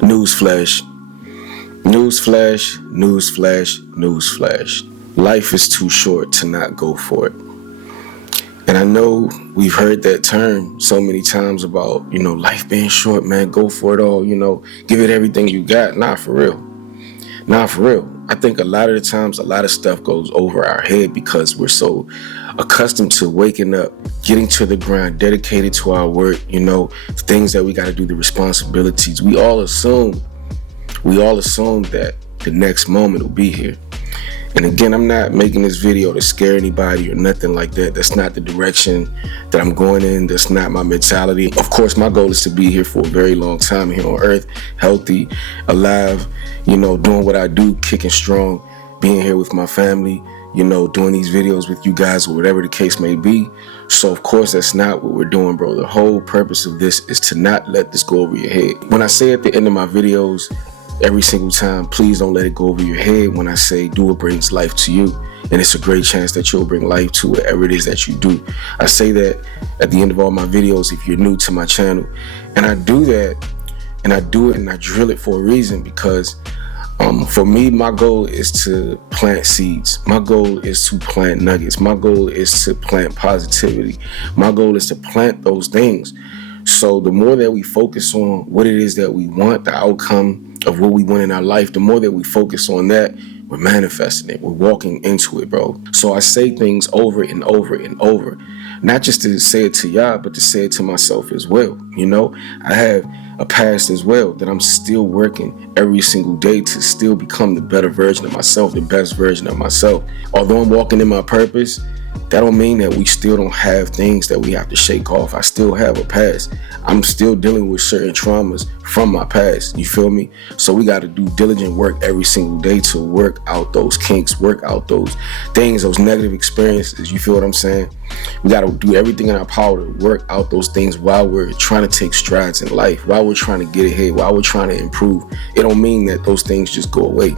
Newsflash, newsflash, newsflash, newsflash. Life is too short to not go for it. And I know we've heard that term so many times about, life being short, man, go for it all, give it everything you got. Not for real. Not for real. I think a lot of the times, a lot of stuff goes over our head because we're so accustomed to waking up, getting to the grind, dedicated to our work, the things that we got to do, the responsibilities. We all assume that the next moment will be here. And again, I'm not making this video to scare anybody or nothing like that. That's not the direction that I'm going in. That's not my mentality. Of course, my goal is to be here for a very long time here on earth, healthy, alive, doing what I do, kicking strong, being here with my family, doing these videos with you guys or whatever the case may be. So of course, that's not what we're doing, bro. The whole purpose of this is to not let this go over your head. When I say at the end of my videos, every single time, please don't let it go over your head when I say do what brings life to you. And it's a great chance that you'll bring life to whatever it is that you do. I say that at the end of all my videos if you're new to my channel. And I do that, and I do it, and I drill it for a reason because for me, my goal is to plant seeds. My goal is to plant nuggets. My goal is to plant positivity. My goal is to plant those things. So the more that we focus on what it is that we want, the outcome of what we want in our life, the more that we focus on that, we're manifesting it. We're walking into it, bro. So I say things over and over and over, not just to say it to y'all, but to say it to myself as well. I have a past as well that I'm still working every single day to still become the better version of myself, the best version of myself. Although I'm walking in my purpose, that don't mean that we still don't have things that we have to shake off. I still have a past. I'm still dealing with certain traumas from my past. You feel me? So we got to do diligent work every single day to work out those kinks, work out those things, those negative experiences. You feel what I'm saying? We got to do everything in our power to work out those things while we're trying to take strides in life, while we're trying to get ahead, while we're trying to improve. It don't mean that those things just go away.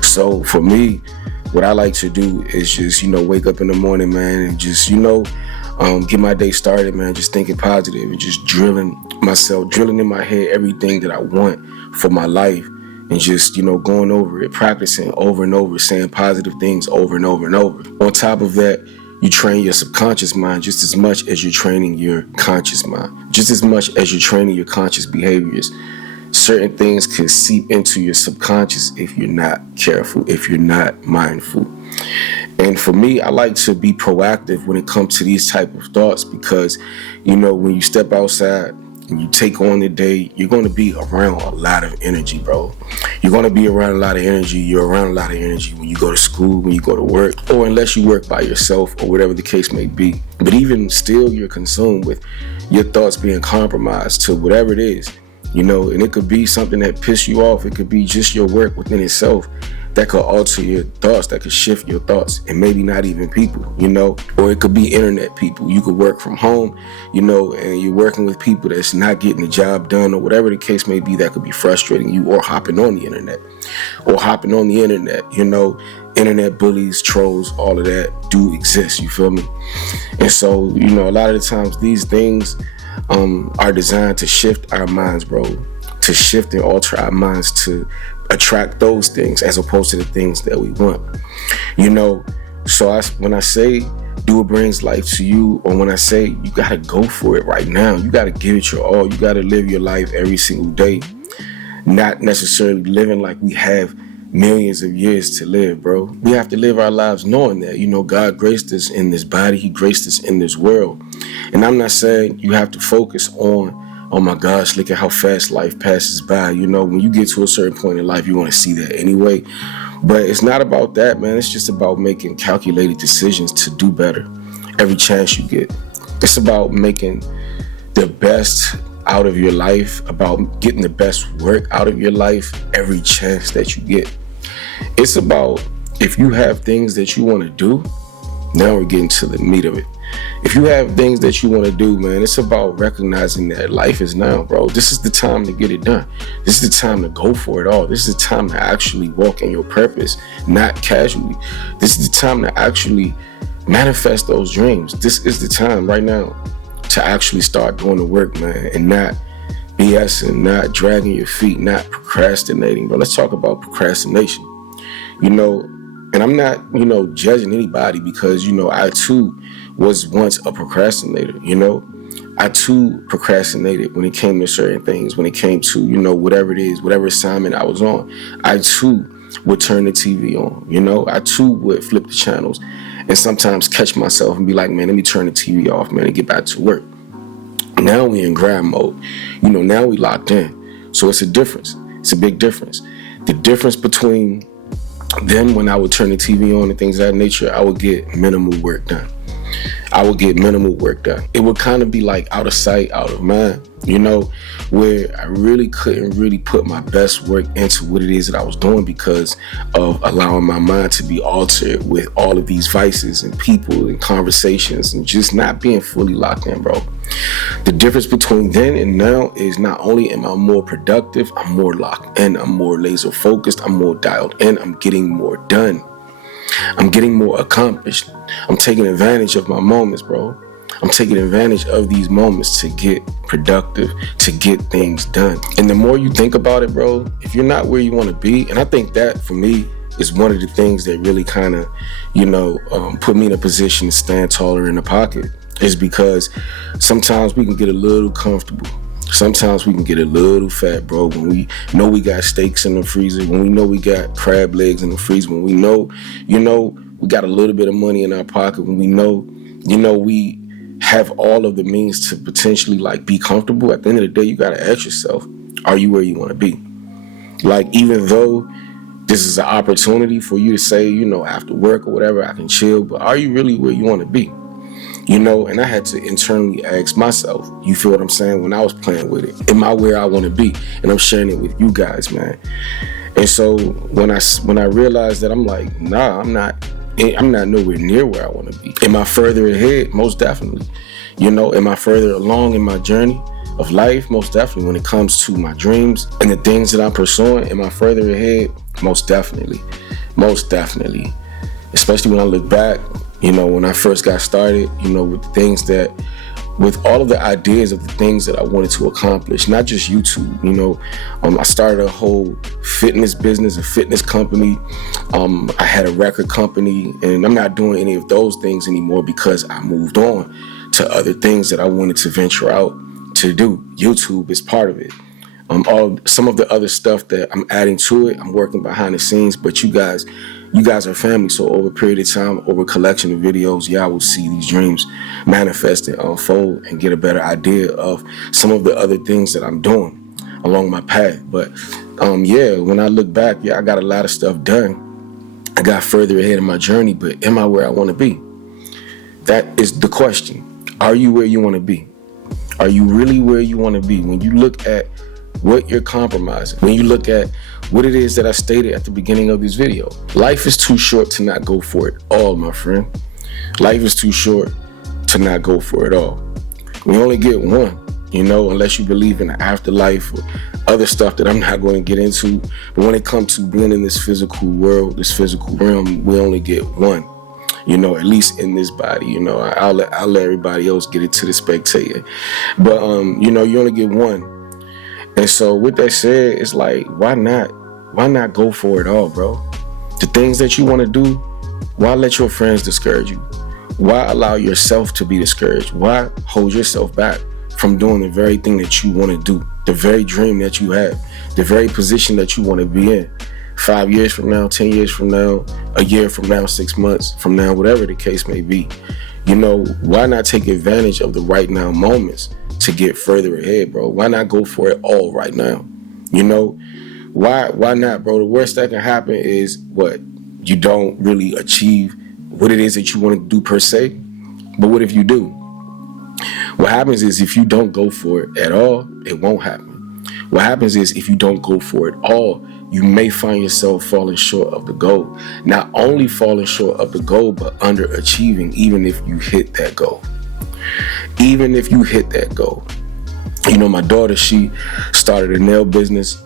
So for me, what I like to do is just, wake up in the morning, man, and just, get my day started, man, just thinking positive and just drilling in my head everything that I want for my life and just, going over it, practicing over and over, saying positive things over and over and over. On top of that, you train your subconscious mind just as much as you're training your conscious mind, just as much as you're training your conscious behaviors. Certain things can seep into your subconscious if you're not careful, if you're not mindful. And for me, I like to be proactive when it comes to these type of thoughts because, when you step outside and you take on the day, you're going to be around a lot of energy, bro. You're going to be around a lot of energy. You're around a lot of energy when you go to school, when you go to work, or unless you work by yourself or whatever the case may be. But even still, you're consumed with your thoughts being compromised to whatever it is. And it could be something that pisses you off. It could be just your work within itself that could alter your thoughts, that could shift your thoughts, and maybe not even people, or it could be internet people. You could work from home, and you're working with people that's not getting the job done or whatever the case may be that could be frustrating you, or hopping on the internet. Internet bullies, trolls, all of that do exist, you feel me? And so, a lot of the times these things are designed to shift our minds, bro, to shift and alter our minds to attract those things as opposed to the things that we want. So when I say do what brings life to you, or when I say you gotta go for it right now, you gotta give it your all, you gotta live your life every single day, not necessarily living like we have millions of years to live, bro. We have to live our lives knowing that, God graced us in this body, He graced us in this world. And I'm not saying you have to focus on, oh my gosh, look at how fast life passes by. When you get to a certain point in life, you want to see that anyway. But it's not about that, man. It's just about making calculated decisions to do better every chance you get. It's about making the best out of your life, about getting the best work out of your life every chance that you get. It's about, if you have things that you want to do, now we're getting to the meat of it. If you have things that you want to do, man, it's about recognizing that life is now, bro. This is the time to get it done. This is the time to go for it all. This is the time to actually walk in your purpose, not casually. This is the time to actually manifest those dreams. This is the time right now to actually start doing the work, man, and not BSing, not dragging your feet, not procrastinating, bro. Let's talk about procrastination. You know, and I'm not, judging anybody because, I too was once a procrastinator, I too procrastinated when it came to certain things, when it came to, whatever it is, whatever assignment I was on. I too would turn the TV on, I too would flip the channels and sometimes catch myself and be like, man, let me turn the TV off, man, and get back to work. Now we in grab mode, now we locked in. So it's a difference. It's a big difference. The difference between then when I would turn the TV on and things of that nature, I would get minimal work done. It would kind of be like out of sight, out of mind, where I really couldn't really put my best work into what it is that I was doing because of allowing my mind to be altered with all of these vices and people and conversations and just not being fully locked in, bro. The difference between then and now is not only am I more productive, I'm more locked in, I'm more laser focused, I'm more dialed in, I'm getting more done. I'm getting more accomplished. I'm taking advantage of my moments, bro. I'm taking advantage of these moments to get productive, to get things done. And the more you think about it, bro, if you're not where you want to be, and I think that for me is one of the things that really kind of, put me in a position to stand taller in the pocket, is because sometimes we can get a little comfortable. Sometimes we can get a little fat, bro, when we know we got steaks in the freezer, when we know we got crab legs in the freezer, when we know, we got a little bit of money in our pocket, when we know, we have all of the means to potentially be comfortable. At the end of the day, you got to ask yourself, are you where you want to be? Even though this is an opportunity for you to say, after work or whatever, I can chill, but are you really where you want to be? And I had to internally ask myself, you feel what I'm saying, when I was playing with it, am I where I want to be? And I'm sharing it with you guys, man. And so when I realized that, I'm like, nah, I'm not nowhere near where I want to be. Am I further ahead? Most definitely. Am I further along in my journey of life? Most definitely. When it comes to my dreams and the things that I'm pursuing, am I further ahead? Most definitely. Most definitely. Especially when I look back, when I first got started, with all of the ideas of the things that I wanted to accomplish, not just YouTube, I started a whole fitness business, a fitness company. I had a record company, and I'm not doing any of those things anymore because I moved on to other things that I wanted to venture out to do. YouTube is part of it. Some of the other stuff that I'm adding to it, I'm working behind the scenes, but you guys are family. So over a period of time, over a collection of videos, y'all will see these dreams manifest and unfold and get a better idea of some of the other things that I'm doing along my path. But when I look back, I got a lot of stuff done. I got further ahead in my journey, but am I where I want to be? That is the question. Are you where you want to be? Are you really where you want to be? When you look at what you're compromising, when you look at what it is that I stated at the beginning of this video, life is too short to not go for it all, my friend. Life is too short to not go for it all. We only get one, unless you believe in the afterlife or other stuff that I'm not going to get into. But when it comes to being in this physical world, this physical realm, we only get one. At least in this body, I'll let everybody else get into the spectator. But, you only get one. And so with that said, it's like, why not go for it all, bro? The things that you want to do, why let your friends discourage you? Why allow yourself to be discouraged? Why hold yourself back from doing the very thing that you want to do, the very dream that you have, the very position that you want to be in? 5 years from now, 10 years from now, a year from now, 6 months from now, whatever the case may be. Why not take advantage of the right now moments to get further ahead, bro? Why not go for it all right now? Why not, bro? The worst that can happen is what? You don't really achieve what it is that you want to do per se. But what if you do? What happens is if you don't go for it at all, it won't happen. What happens is if you don't go for it all, you may find yourself falling short of the goal. Not only falling short of the goal, but underachieving even if you hit that goal. Even if you hit that goal. My daughter, she started a nail business.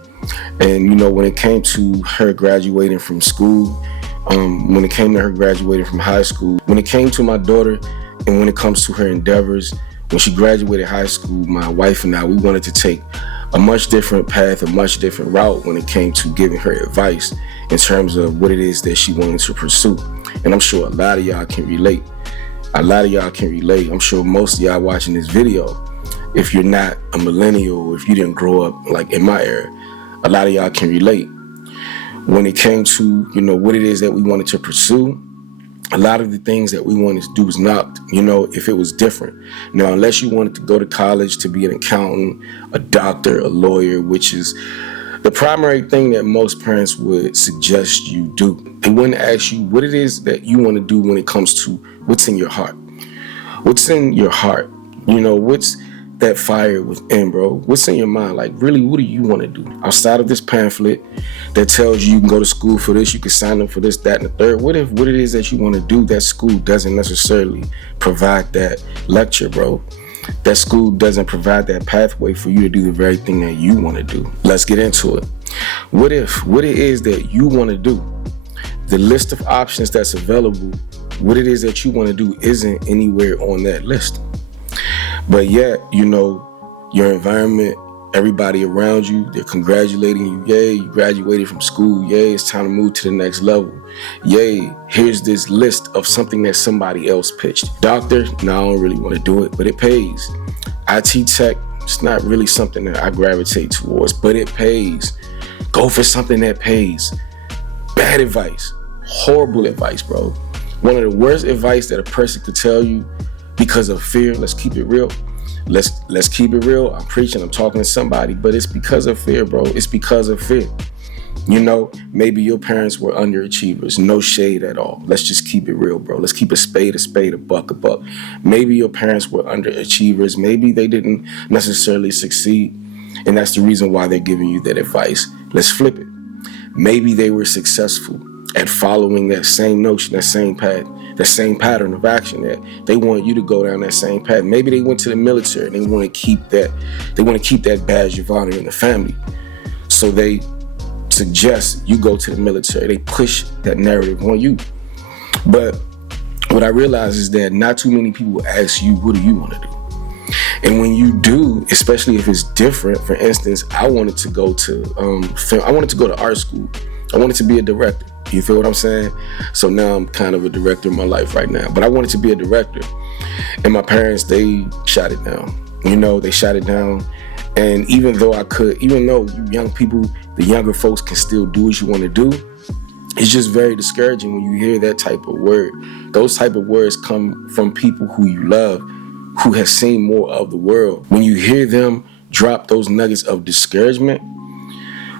And, when it came to her graduating from school, when it came to her graduating from high school, when it came to my daughter and when it comes to her endeavors, when she graduated high school, my wife and I, we wanted to take a much different path, a much different route when it came to giving her advice in terms of what it is that she wanted to pursue. And I'm sure a lot of y'all can relate. I'm sure most of y'all watching this video, if you're not a millennial, if you didn't grow up like in my era, a lot of y'all can relate. When it came to, what it is that we wanted to pursue, a lot of the things that we wanted to do was knocked, if it was different. Now, unless you wanted to go to college to be an accountant, a doctor, a lawyer, which is the primary thing that most parents would suggest you do. They wouldn't ask you what it is that you want to do when it comes to what's in your heart. What's in your heart? What's that fire within, bro? What's in your mind? Like, really, what do you want to do? Outside of this pamphlet that tells you can go to school for this, you can sign up for this, that, and the third. What if what it is that you want to do, that school doesn't necessarily provide that lecture, bro? That school doesn't provide that pathway for you to do the very thing that you want to do. Let's get into it. What if what it is that you want to do, the list of options that's available, what it is that you want to do isn't anywhere on that list? But yet, your environment, everybody around you, they're congratulating you. Yay, you graduated from school. Yay, it's time to move to the next level. Yay, here's this list of something that somebody else pitched. Doctor, no, I don't really want to do it, but it pays. IT tech, it's not really something that I gravitate towards, but it pays. Go for something that pays. Bad advice. Horrible advice, bro. One of the worst advice that a person could tell you because of fear. Let's keep it real. Let's keep it real. I'm preaching, I'm talking to somebody, but it's because of fear, bro. It's because of fear. Maybe your parents were underachievers. No shade at all. Let's just keep it real, bro. Let's keep a spade, a buck, a buck. Maybe your parents were underachievers. Maybe they didn't necessarily succeed, and that's the reason why they're giving you that advice. Let's flip it. Maybe they were successful at following that same notion, that same path, that same pattern of action that they want you to go down that same path. Maybe they went to the military and they want to keep that badge of honor in the family. So they suggest you go to the military. They push that narrative on you. But what I realize is that not too many people ask you, what do you want to do? And when you do, especially if it's different, for instance, I wanted to go to art school. I wanted to be a director. You feel what I'm saying? So now I'm kind of a director in my life right now. But I wanted to be a director. And my parents, they shot it down. They shot it down. And even though you young people, the younger folks can still do what you want to do, it's just very discouraging when you hear that type of word. Those type of words come from people who you love, who have seen more of the world. When you hear them drop those nuggets of discouragement,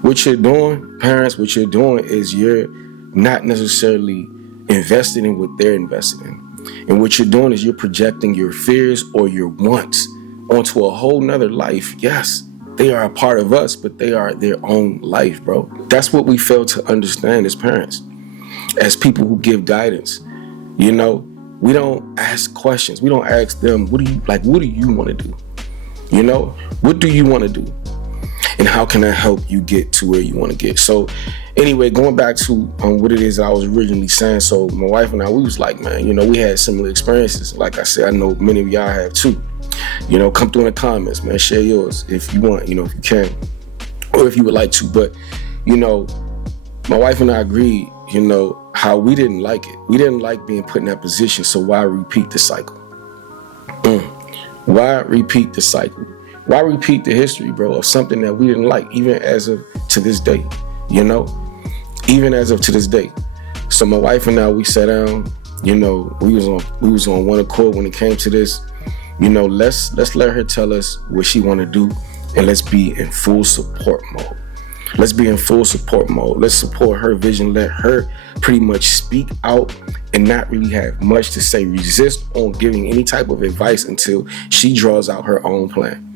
what you're doing, parents, is you're not necessarily invested in what they're invested in. And what you're doing is you're projecting your fears or your wants onto a whole nother life. Yes, they are a part of us, but they are their own life, bro. That's what we fail to understand as parents, as people who give guidance. We don't ask questions. We don't ask them, what do you want to do? What do you want to do? And how can I help you get to where you want to get? So anyway, going back to what it is I was originally saying. So my wife and I, we was like, man, we had similar experiences. Like I said, I know many of y'all have too. Come through in the comments, man. Share yours if you want, if you can, or if you would like to. But, my wife and I agreed, how we didn't like it. We didn't like being put in that position. So why repeat the cycle? Why repeat the cycle? Why repeat the history, bro, of something that we didn't like, even as of to this day, even as of to this day. So my wife and I, we sat down, we was on one accord when it came to this. Let's let her tell us what she want to do, and let's be in full support mode. Let's support her vision. Let her pretty much speak out and not really have much to say. Resist on giving any type of advice until she draws out her own plan.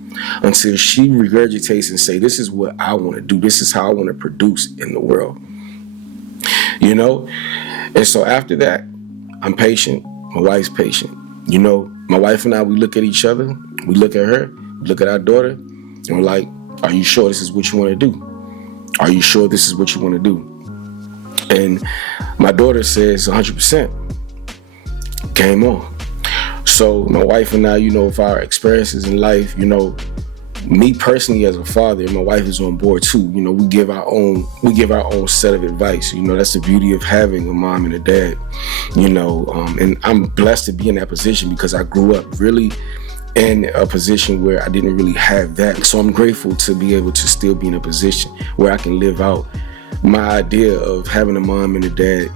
Until she regurgitates and say, this is what I want to do. This is how I want to produce in the world. And so after that, I'm patient. My wife's patient. My wife and I, we look at each other. We look at her. We look at our daughter. And we're like, are you sure this is what you want to do? Are you sure this is what you want to do? And my daughter says 100%. Game on. So my wife and I, with our experiences in life, Me personally as a father, and my wife is on board too, we give our own set of advice. That's the beauty of having a mom and a dad. And I'm blessed to be in that position because I grew up really in a position where I didn't really have that. So I'm grateful to be able to still be in a position where I can live out my idea of having a mom and a dad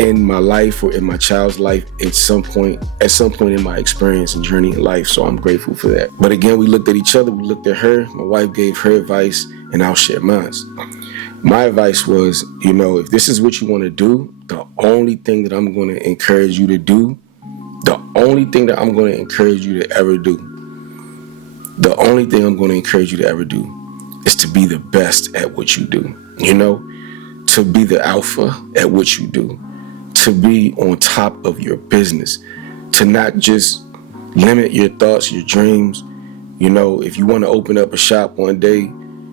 in my life or in my child's life at some point in my experience and journey in life. So I'm grateful for that. But again, we looked at each other, we looked at her, my wife gave her advice, and I'll share mine. My advice was, if this is what you want to do, the only thing that I'm going to encourage you to do, the only thing that I'm going to encourage you to ever do, the only thing I'm going to encourage you to ever do is to be the best at what you do, to be the alpha at what you do, to be on top of your business, to not just limit your thoughts, your dreams. If you want to open up a shop one day,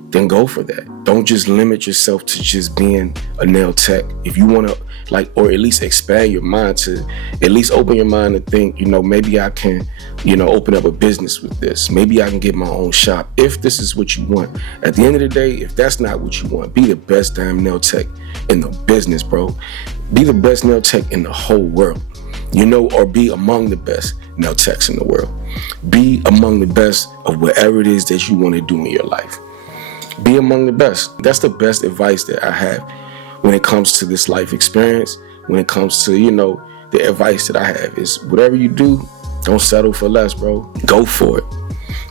then go for that. Don't just limit yourself to just being a nail tech. If you want to or at least expand your mind to at least open your mind to think, maybe I can, open up a business with this. Maybe I can get my own shop if this is what you want. At the end of the day, if that's not what you want, be the best damn nail tech in the business, bro. Be the best nail tech in the whole world, or be among the best nail techs in the world. Be among the best of whatever it is that you want to do in your life. Be among the best. That's the best advice that I have when it comes to this life experience, when it comes to, the advice that I have is whatever you do, don't settle for less, bro. Go for it.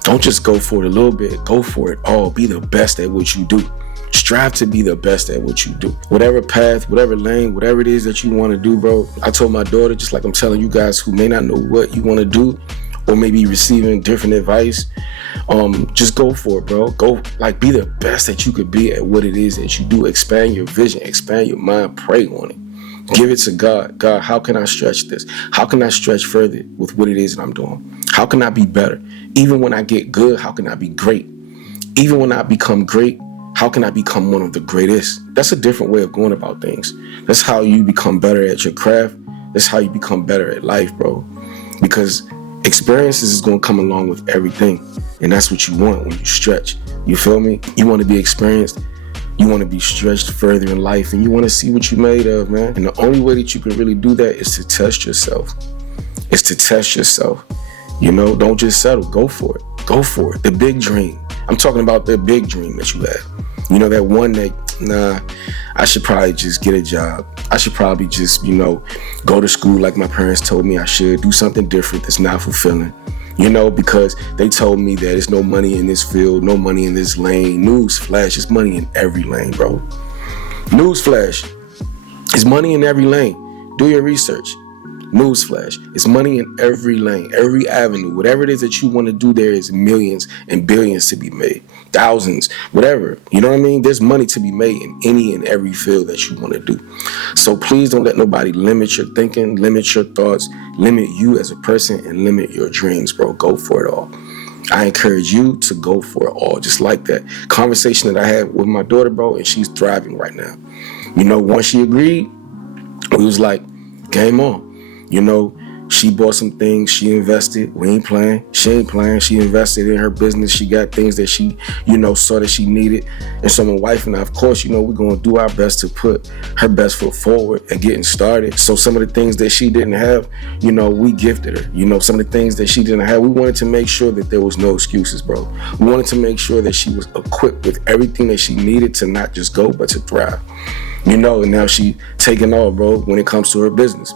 Don't just go for it a little bit. Go for it all. Be the best at what you do. Strive to be the best at what you do. Whatever path, whatever lane, whatever it is that you want to do, bro. I told my daughter, just like I'm telling you guys who may not know what you want to do or maybe receiving different advice, just go for it, bro. Go, be the best that you could be at what it is that you do. Expand your vision, expand your mind, pray on it. Give it to God. God, how can I stretch this? How can I stretch further with what it is that I'm doing? How can I be better? Even when I get good, how can I be great? Even when I become great, how can I become one of the greatest? That's a different way of going about things. That's how you become better at your craft. That's how you become better at life, bro. Because experiences is going to come along with everything. And that's what you want when you stretch. You feel me? You want to be experienced. You want to be stretched further in life. And you want to see what you're made of, man. And the only way that you can really do that is to test yourself. It's to test yourself. Don't just settle. Go for it. Go for it. The big dream. I'm talking about the big dream that you have. That one that, I should probably just get a job. I should probably just, go to school like my parents told me I should. Do something different that's not fulfilling. Because they told me that there's no money in this field, no money in this lane. Newsflash, it's money in every lane, bro. Newsflash, it's money in every lane. Do your research. Newsflash, it's money in every lane, every avenue. Whatever it is that you want to do, there is millions and billions to be made. Thousands, whatever. You know what I mean? There's money to be made in any and every field that you want to do. So please don't let nobody limit your thinking, limit your thoughts, limit you as a person, and limit your dreams, bro. Go for it all. I encourage you to go for it all. Just like that conversation that I had with my daughter, bro, and she's thriving right now. Once she agreed, we was like, game on. She bought some things, she invested. We ain't playing. She ain't playing. She invested in her business. She got things that she, saw that she needed. And so my wife and I, of course, we're going to do our best to put her best foot forward at getting started. So some of the things that she didn't have, we gifted her. Some of the things that she didn't have, we wanted to make sure that there was no excuses, bro. We wanted to make sure that she was equipped with everything that she needed to not just go, but to thrive. And now she taking all, bro, when it comes to her business.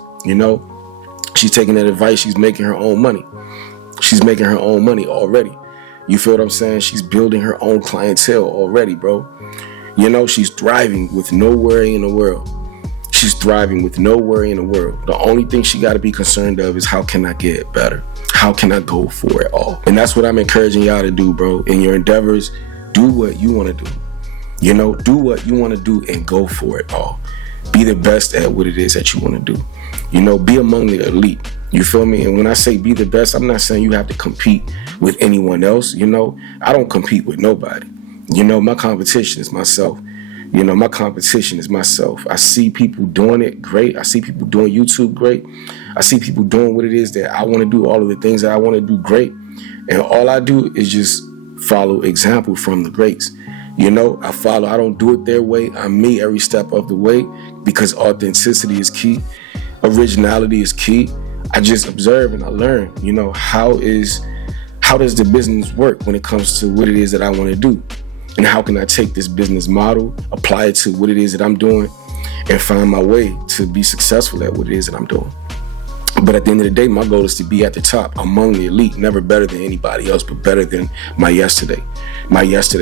She's taking that advice. She's making her own money. She's making her own money already. You feel what I'm saying? She's building her own clientele already, bro. She's thriving with no worry in the world. She's thriving with no worry in the world. The only thing she got to be concerned of is how can I get better? How can I go for it all? And that's what I'm encouraging y'all to do, bro. In your endeavors, do what you want to do. Do what you want to do and go for it all. Be the best at what it is that you want to do. Be among the elite. You feel me? And when I say be the best, I'm not saying you have to compete with anyone else. I don't compete with nobody. My competition is myself. My competition is myself. I see people doing it great. I see people doing YouTube great. I see people doing what it is that I want to do, all of the things that I want to do great. And all I do is just follow example from the greats. I don't do it their way. I'm me every step of the way, because authenticity is key. Originality is key. I just observe and I learn, how does the business work when it comes to what it is that I want to do? And how can I take this business model, apply it to what it is that I'm doing, and find my way to be successful at what it is that I'm doing? But at the end of the day, my goal is to be at the top, among the elite, never better than anybody else, but better than my yesterday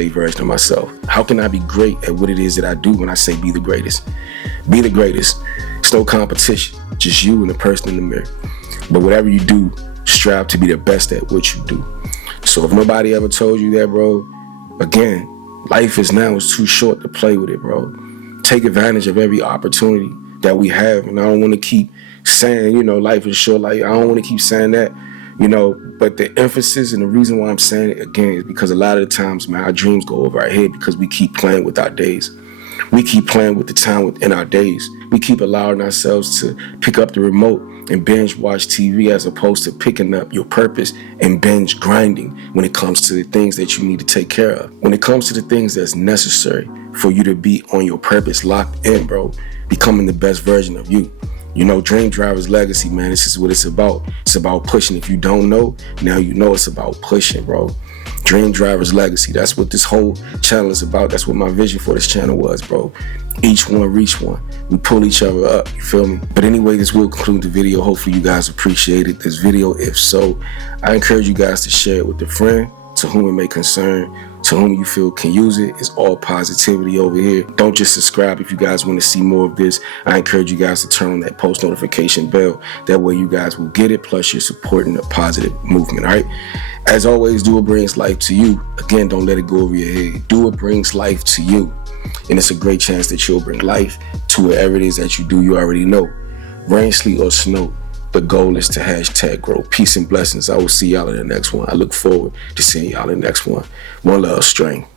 version of myself. How can I be great at what it is that I do when I say be the greatest? Be the greatest. It's no competition, just you and the person in the mirror. But whatever you do, strive to be the best at what you do. So if nobody ever told you that, bro, again, life is too short to play with it, bro. Take advantage of every opportunity that we have. And I don't want to keep saying, life is short. Like, I don't want to keep saying that, but the emphasis and the reason why I'm saying it again is because a lot of the times, man, our dreams go over our head because we keep playing with our days. We keep playing with the time within our days. We keep allowing ourselves to pick up the remote and binge watch TV, as opposed to picking up your purpose and binge grinding when it comes to the things that you need to take care of. When it comes to the things that's necessary for you to be on your purpose, locked in, bro, becoming the best version of you. Dream Driver's legacy, man, this is what it's about. It's about pushing. If you don't know, now you know it's about pushing, bro. Dream Driver's legacy. That's what this whole channel is about. That's what my vision for this channel was, bro. Each one reach one. We pull each other up, you feel me? But anyway, this will conclude the video. Hopefully you guys appreciated this video. If so, I encourage you guys to share it with a friend to whom it may concern, to whom you feel can use it. It's all positivity over here. Don't just subscribe if you guys want to see more of this. I encourage you guys to turn on that post notification bell. That way you guys will get it, plus you're supporting a positive movement, all right? As always, do what brings life to you. Again, don't let it go over your head. Do what brings life to you. And it's a great chance that you'll bring life to whatever it is that you do. You already know. Rain, sleet, or snow, the goal is to #grow. Peace and blessings. I will see y'all in the next one. I look forward to seeing y'all in the next one. One love, strength.